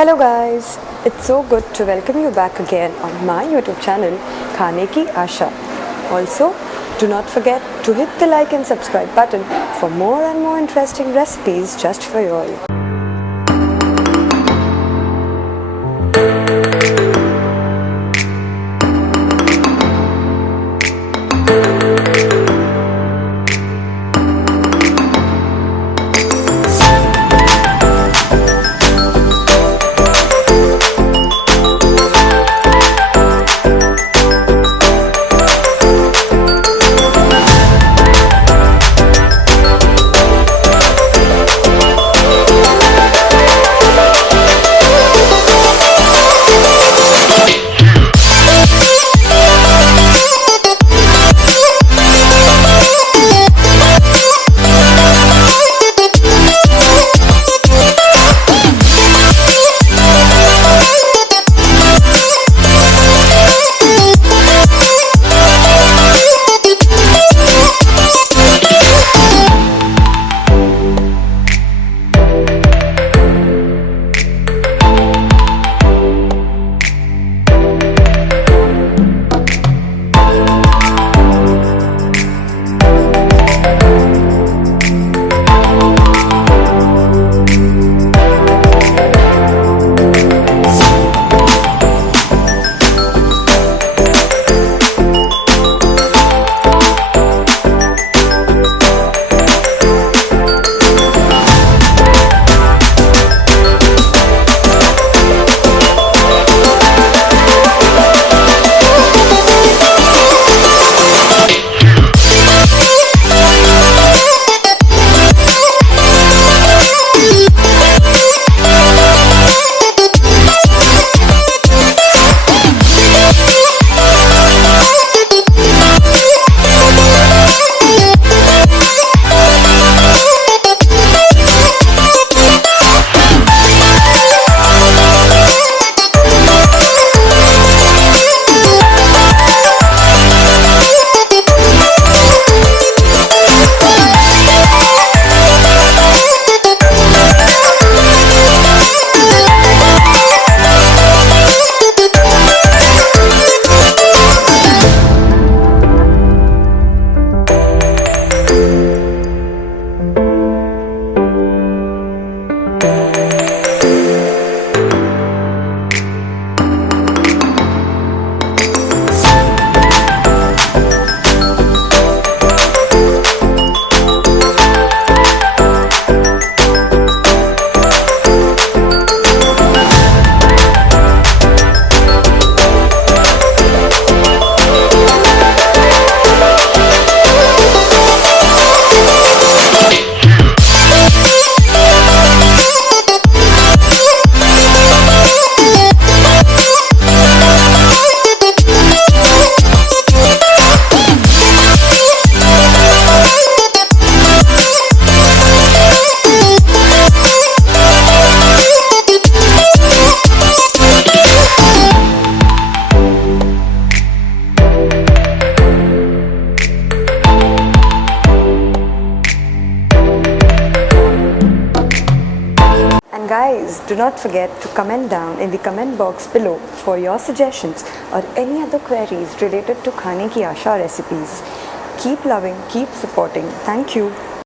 Hello guys, it's so good to welcome you back again on my YouTube channel Khane ki Asha. Also, do not forget to hit the like and subscribe button for more and more interesting recipes just for you all. Guys, do not forget to comment down in the comment box below for your suggestions or any other queries related to Khane ki Asha recipes. Keep loving, keep supporting. Thank you.